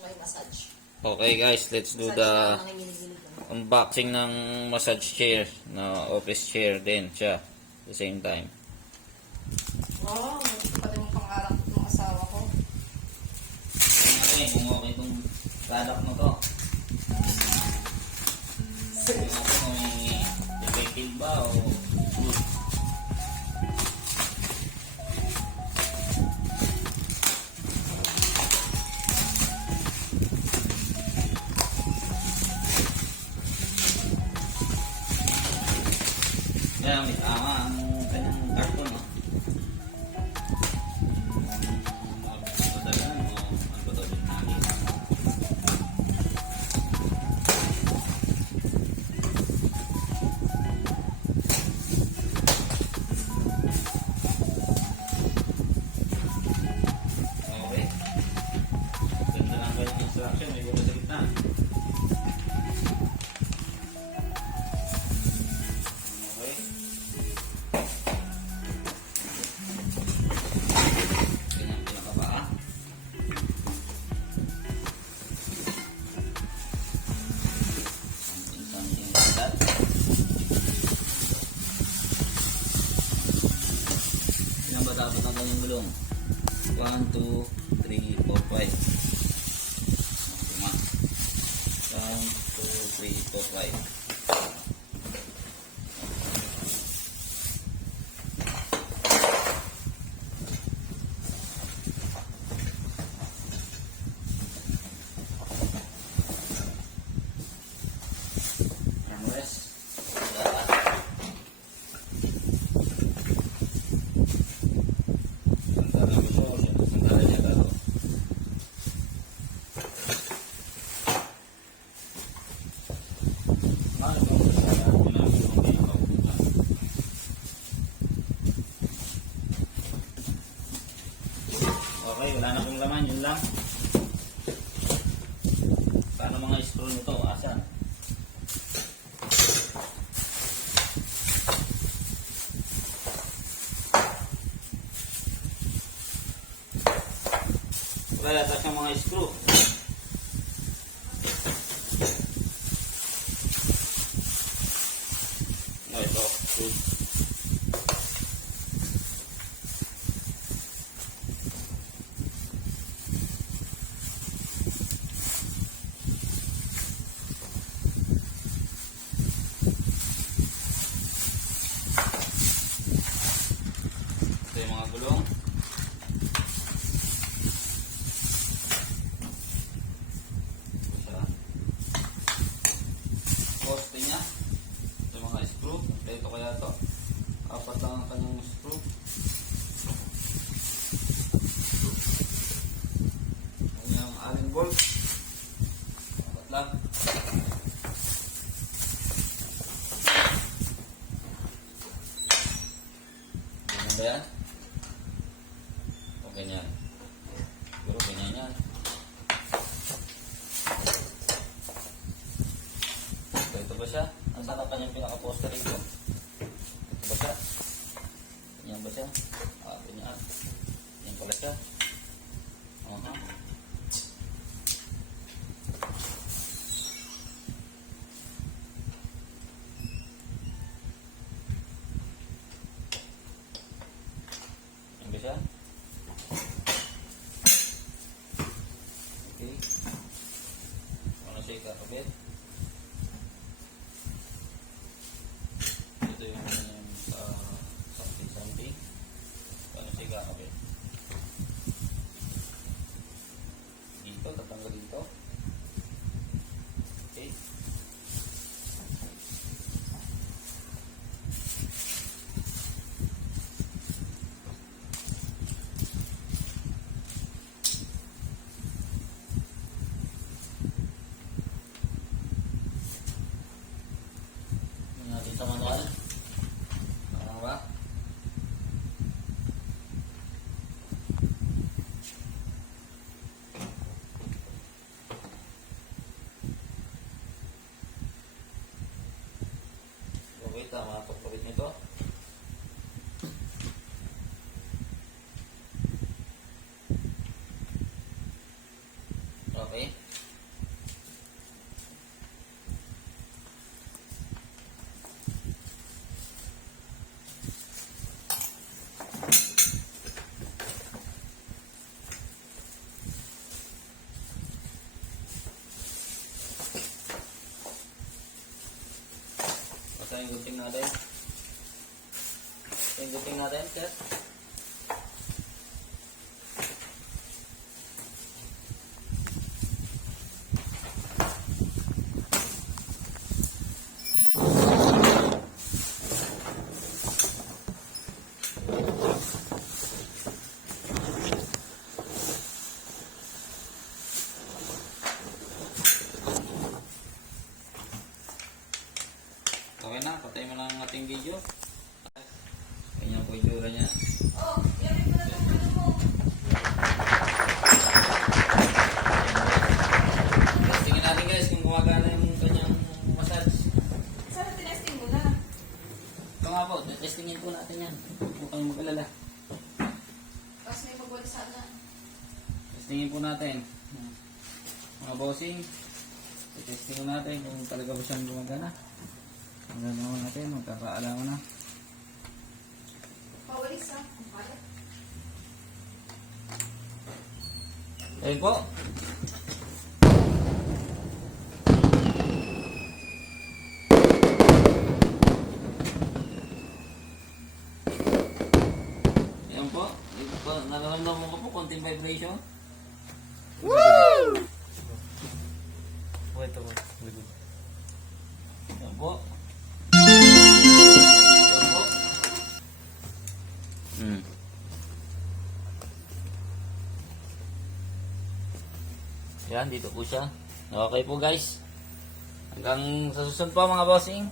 may massage. Okay guys, let's do Massage the na nanginginig lang. unboxing ng massage chair na office chair din siya at the same time. Wow, hindi pa rin yung pangarap ng asawa ko. Okay, kung okay itong product mo to. Kung ako may effective ba o good. Yan, may tama ang kanyang karton, no? Madalaman mo, ang patawin namin. Okay. Ganda lang kayo ng instruction, may ganda sa gitna. Okay. Ganyan pinakabaa. Something like that. Ilan ba dapat ang kanyang gulong? 1, 2, 3, 4, 5. Tuma. 1, 2, 3, 4, 5. Armrest. Sandalan ko siya. Sandalan niya dito. Okay, wala na akong laman. Yun lang. Paano mga screw nito? Asan? Wala tapos yung mga screw. Oh, ito. Good. Ito yung mga gulong. Poste niya. Ito yung mga screw. Ito kaya ito. Apat lang ang kanyang screw. Kanyang allen bolt. Apat lang. Ganyan ba yan? O ganyan. Pero ganyan yan. Ito ba siya? Ang sarap pa niyang pinaka-poster ito. Ito ba siya? Ganyan ba siya? Ah, ganyan. Ganyan pala siya. Ganyan ba siya? Okay. Ano siya ikakabit? Ito yung something. Paano siya ikakabit? Dito, tatanggal dito. Okay. Tingnan natin sa manual. Parang ba? yung guting natin. Yung guting natin, sir. Okay na, patay mo na ang ating video. Ganyan po yung tsura niya. Oh, yamin mo na itong ano mo. Testingin natin guys kung gumagana yung kanyang massage. Sana tinesting mo na. Ito nga po, testingin po natin yan. Huwag kayong mag-alala. Tapos may magwali sana. Testingin po natin. Mga bossing, testingin po natin kung talaga ba siyang gumagana. Ang gagawin natin, magkakaalaman na. Pawalis ha. Ang pala. Ayun po. Ayun po. Nararamdaman ko po konting vibration. Woo! Wait, wait. Ayun po. Ayun po. Yan, dito po siya. Okay po guys. Hanggang sa susunod po mga bossing.